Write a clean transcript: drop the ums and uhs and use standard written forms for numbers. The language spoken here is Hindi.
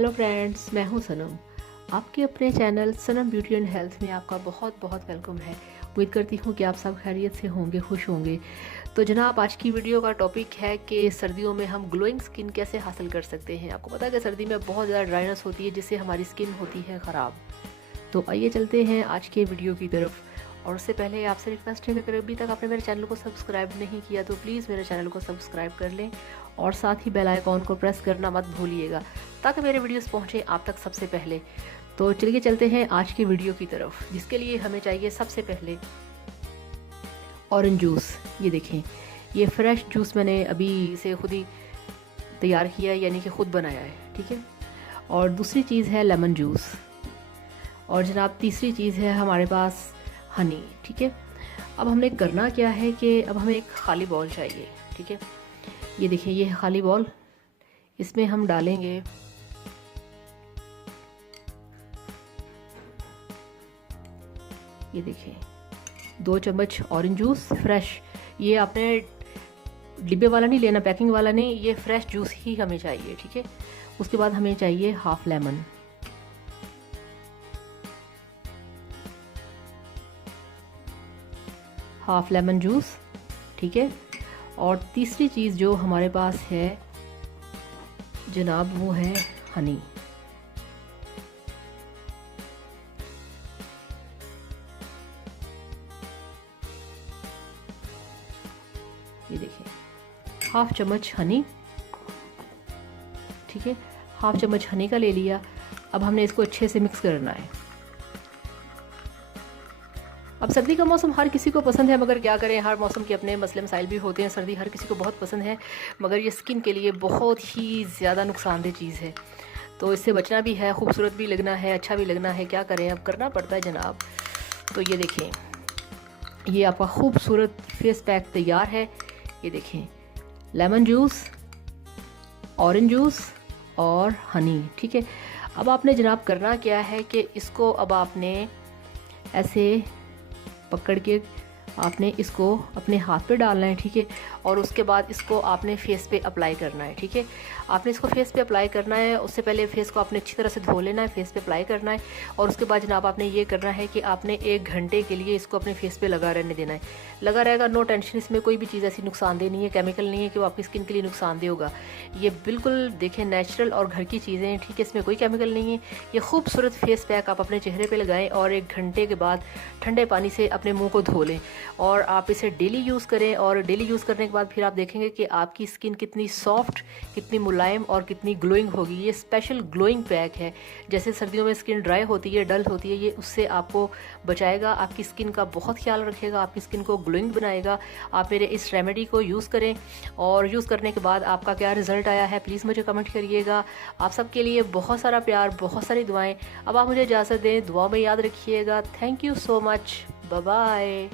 हेलो फ्रेंड्स, मैं हूं सनम। आपके अपने channel Sanam beauty and health में आपका बहुत बहुत वेलकम है। उम्मीद करती हूं कि आप सब खैरियत से होंगे, खुश होंगे। तो जनाब, आज की वीडियो का टॉपिक है कि सर्दियों में हम ग्लोइंग स्किन कैसे हासिल कर सकते हैं। आपको पता है कि सर्दी में बहुत ज़्यादा ड्राइनेस होती है, जिससे हमारी स्किन होती है ख़राब। तो आइए चलते हैं आज के वीडियो की तरफ। और उससे पहले आपसे रिक्वेस्ट है कि अगर अभी तक आपने मेरे चैनल को सब्सक्राइब नहीं किया तो प्लीज़ मेरे चैनल को सब्सक्राइब कर लें और साथ ही बेल आइकॉन को प्रेस करना मत भूलिएगा, ताकि मेरे वीडियोस पहुंचे आप तक सबसे पहले। तो चलिए चलते हैं आज की वीडियो की तरफ, जिसके लिए हमें चाहिए सबसे पहले ऑरेंज जूस। ये देखें, ये फ्रेश जूस मैंने अभी इसे खुद ही तैयार किया है, यानी कि खुद बनाया है, ठीक है। और दूसरी चीज़ है लेमन जूस। और जनाब, तीसरी चीज़ है हमारे पास हनी, ठीक है। अब हमने करना क्या है कि अब हमें एक खाली बॉल चाहिए, ठीक है। ये देखिए, ये खाली बॉल, इसमें हम डालेंगे ये देखिए 2 चम्मच ऑरेंज जूस फ्रेश। ये आपने डिब्बे वाला नहीं लेना, पैकिंग वाला नहीं, ये फ्रेश जूस ही हमें चाहिए, ठीक है। उसके बाद हमें चाहिए half lemon, half lemon juice, ठीक है। और तीसरी चीज़ जो हमारे पास है जनाब, वो है हनी। ये देखिए, हाफ चम्मच हनी, ठीक है। हाफ चम्मच हनी का ले लिया। अब हमने इसको अच्छे से मिक्स करना है। अब सर्दी का मौसम हर किसी को पसंद है, मगर क्या करें, हर मौसम के अपने मसले मसाइल भी होते हैं। सर्दी हर किसी को बहुत पसंद है, मगर ये स्किन के लिए बहुत ही ज़्यादा नुकसानदेह चीज़ है। तो इससे बचना भी है, खूबसूरत भी लगना है, अच्छा भी लगना है, क्या करें, अब करना पड़ता है जनाब। तो ये देखें, ये आपका खूबसूरत फेस पैक तैयार है। ये देखें, लेमन जूस, ऑरेंज जूस और हनी, ठीक है। अब आपने जनाब करना क्या है कि इसको अब आपने ऐसे पकड़ के आपने इसको अपने हाथ पे डालना है, ठीक है। और उसके बाद इसको आपने फेस पे अप्लाई करना है, ठीक है। आपने इसको फेस पे अप्लाई करना है। उससे पहले फेस को आपने अच्छी तरह से धो लेना है, फेस पे अप्लाई करना है। और उसके बाद जनाब आपने ये करना है कि आपने 1 घंटे के लिए इसको अपने फेस पे लगा रहने देना है। लगा रहेगा, नो टेंशन, इसमें कोई भी चीज़ ऐसी नुकसानदेह नहीं है, केमिकल नहीं है कि वो आपकी स्किन के लिए नुकसानदेह होगा। ये बिल्कुल देखें नेचुरल और घर की चीज़ें हैं, ठीक है। इसमें कोई केमिकल नहीं है। ये खूबसूरत फेस पैक आप अपने चेहरे पर लगाएँ और 1 घंटे के बाद ठंडे पानी से अपने मुँह को धो लें। और आप इसे डेली यूज़ करें, और डेली यूज़ करने के बाद फिर आप देखेंगे कि आपकी स्किन कितनी सॉफ्ट, कितनी मुलायम और कितनी ग्लोइंग होगी। ये स्पेशल ग्लोइंग पैक है। जैसे सर्दियों में स्किन ड्राई होती है, डल होती है, ये उससे आपको बचाएगा, आपकी स्किन का बहुत ख्याल रखेगा, आपकी स्किन को ग्लोइंग बनाएगा। आप मेरे इस रेमेडी को यूज़ करें, और यूज़ करने के बाद आपका क्या रिज़ल्ट आया है प्लीज़ मुझे कमेंट करिएगा। आप सबके लिए बहुत सारा प्यार, बहुत सारी दुआएँ। अब आप मुझे इजाज़त दें, दुआ में याद रखिएगा। Thank you so much, bye bye.